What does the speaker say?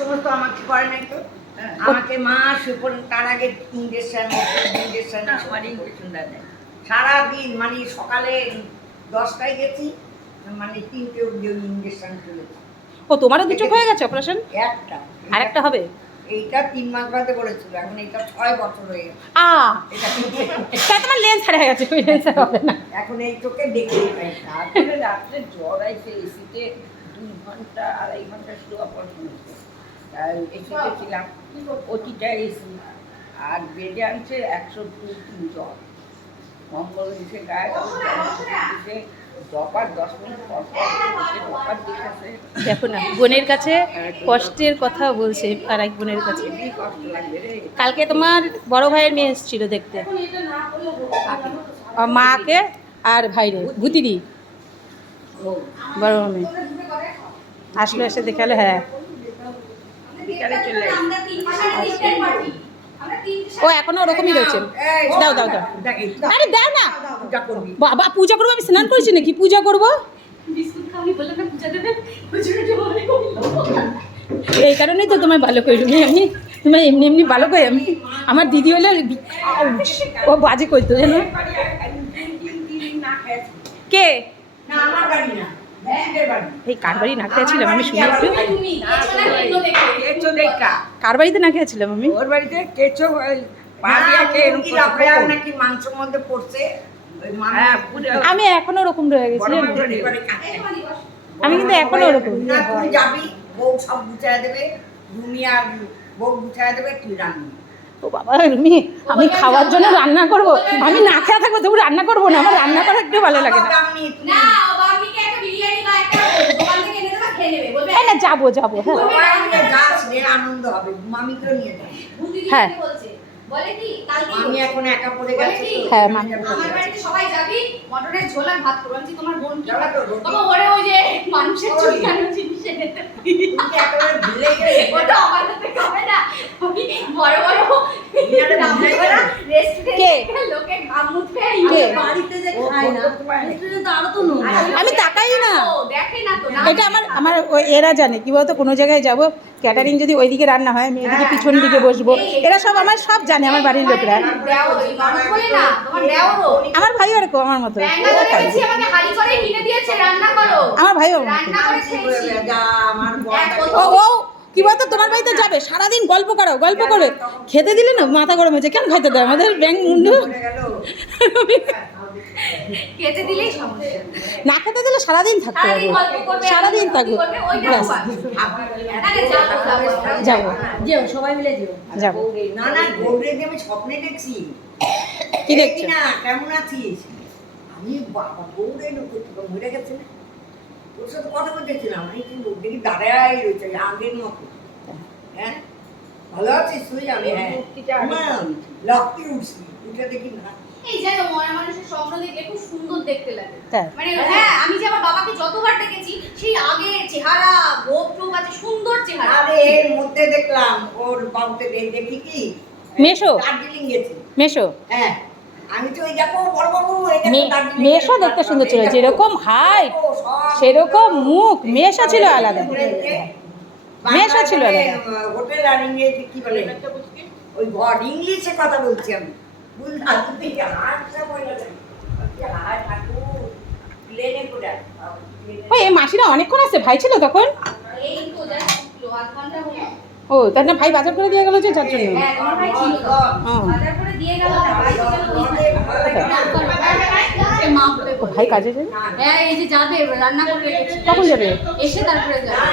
সমস্ত আমাকে করে নাই তো। আমাকে মা সুপন তার আগে ইঞ্জেকশন আমার ইঞ্জেকশন দেয় সারাদিন, মানে সকালে 10টায় গেছি, মানে 3টে অবধি ইঞ্জেকশন চলেছে। ও তোমারও দুটো হয়ে গেছে অপারেশন? একটা, আর একটা হবে? এইটা 3 মাস বাদে করেছিল, এখন এটা 6 বছর হয়ে গেছে। তা তোমার লেন্স হারিয়ে গেছে, ওই লেন্স হবে না এখন এই চোখে দেখতেই পাই। তারপরে রাত্রে জ্বর আইছে, এসিতে 2 ঘন্টা 2.5 ঘন্টা শুয়ে অপারেশন হচ্ছে। এসিতে ছিলাম, প্রতিটা এসি, আর বেডে আনছে 102 জ্বর, মঙ্গল দিছে গায়ে দিছে, ডপার 10 মিনিট পর ডপার দিতেছে। দেখো না, বোনের কাছে কষ্টের কথা বলছে, আর এক বোনের কাছে। কষ্ট লাগবে রে। কালকে তোমার বড় ভাইয়ের মেয়ে এসেছিল দেখতে, মাকে আর ভাইরে, ভূতিদি বড় মেয়ে আসলো, এসে দেখালে। হ্যাঁ, বিকালে চলে ও এখনো ওরকমই রয়েছে। দাও দাও দাও, আরে দাও না। পূজা করবি। বাবা পূজা করবো? আমি স্নান করেছি নাকি পূজা করবো? এই কারণেই তো তোমায় ভালো করি আমি, তোমায় এমনি এমনি ভালো করি আমি। আমার দিদি হলে ও বাজে করতো জানো। কে? না, আমার বাড়ি না, ব্যান্ডের বাড়ি। এই কার বাড়ি না খেয়েছিলাম আমি শুনে একটু? কেঁচো দেখা। কার বাড়িতে না খেয়েছিলাম আমি? ওর বাড়িতে কেঁচো পা দিয়ে কে এরকম করছে, কখন? নাকি মাংসের মধ্যে পড়ছে। ওই হ্যাঁ, পুরো আমি এখনো ওরকম রয়ে গেছি বড় জানো? মাংস এবারে কাটছে। আমি কিন্তু এখনো ওরকম। না, তুই যাবি, বউ সব গুছায় দেবে, রুমি আর বউ গুছায় দেবে, তুই রান্না। ও বাবা রুমি, আমি খাওয়ার জন্য রান্না করব? আমি না খেয়ে থাকবো তবু রান্না করবো না? আমার রান্না করা একটু ভালো লাগে না। না, এই না, যাবো যাবো। হ্যাঁ সবাই মিলে যাস রে, আনন্দ হবে। মামিকেও নিয়ে যাস। হ্যাঁ বলে কি কালকে আমি এখন একা পড়ে গেছি তো। হ্যাঁ, মামি। আমার বাড়িতে সবাই যাবি, মটরের ঝোল আর ভাত করব। আমি তোমার বোন কি যাবা তো, রুটি? বাবা ওরে ওই যে মানুষের চুলকানো জিনিস এনে দে। তুই কি একেবারে ভুলে গেলি? ওটা আমার হাতে খাবে না। আমি বড় বড় মিনারে ভুলে গেলি? কে? রেস্টুরেন্টে লোকে ঘাম মুছবে কে? বাড়িতে যে খায় না রেস্টুরেন্টে আরো তো নোংরা। আমি তাকাই না। দেখে না তো না। এটা আমার আমার এরা জানে কি বলতো, কোনো জায়গায় যাব, ক্যাটারিং যদি ওইদিকে রান্না হয়, আমি এদিকে পিছন দিকে বসবো, এরা সব আমার সব জানে, আমার বাড়ির লোকরা। দেও ওই মানুষ বলে না তোমার দেওরও আমার ভাইও এরকম আমার মতো। ব্যাঙ্গালোরে গেছি, আমাকে হাড়ি করে কিনে দিয়েছে, রান্না করো। আমার ভাইও আমার মতো। রান্না করে খেয়েছি। যা, আমার বর এক বাড়ি। ও ও কি বলতো, তোমার বাড়িতে যাবে, সারাদিন গল্প করো, গল্প করে খেতে দিলে না মাথা গরম হয়েছে। কেন খাইতে দেয় আমাদের ব্যাং মুন্ডু? পড়ে গেল। খেতে দিলেই সমস্যা। না খেতে দিলে সারাদিন থাকতে হবে, সারাদিন গল্প করবে, সারাদিন থাকবে। করবে, ওইটা ব্যাস, আরে যাবো যাবো যেও সবাই মিলে যেও। যাবো। না না, গৌরে আমি স্বপ্নে দেখছি। কি দেখছো? এই না, কেমন আছিস? আমি বাবা গৌরে মরে গেছে না, ওর সাথে কথা বলতেছিলাম, আমি কিন্তু দেখি দাঁড়াই রয়েছে আগের মতো। হ্যাঁ, ভালো আছিস তুই? আমি হ্যাঁ লক্ষ্মী উঠছি, উঠে দেখি না। এই জানো মরা মানুষের স্বপ্ন দেখলে খুব সুন্দর দেখতে লাগে। তাই? মানে হ্যাঁ, আমি যে আমার বাবাকে যতবার দেখেছি সেই আগে চেহারা গোপ টোপ আছে, সুন্দর চেহারা। আরে এর মধ্যে দেখলাম ওর বাবুতে দেখি কি মেশো? দার্জিলিং গেছে। মেশো? হ্যাঁ, আমি তো ওই দেখো বড় বাবু, এই দেখো দার্জিলিং মেশো দেখতে সুন্দর ছিল, যেরকম হাইট সেরকম মুখ, মেশো ছিল আলাদা। মেশো ছিল আলাদা। হোটেল আর ইংরেজি কি বলে ওই ঘর, ইংলিশে কথা বলছি আমি, বুঝলাম থেকে হাতটা বইলা যায়, হাত ঠাকুর প্লেনে করে ওই এই মাসিরা অনেকক্ষণ আছে, ভাই ছিল তখন? এই তো যা ছিল আধ ঘন্টা হলো। ও তার না, ভাই বাজার করে দিয়ে গেল যে, যার জন্য। হ্যাঁ তোমার ভাই ছিল তো। ও। বাজার করে দিয়ে গেল না, ভাই তো গেল ওই এই মা বলে ও ভাই কাজে যাবে? হ্যাঁ এই যে যাবে রান্না করে রেখেছি। কখন যাবে? এসে তারপরে যাবে।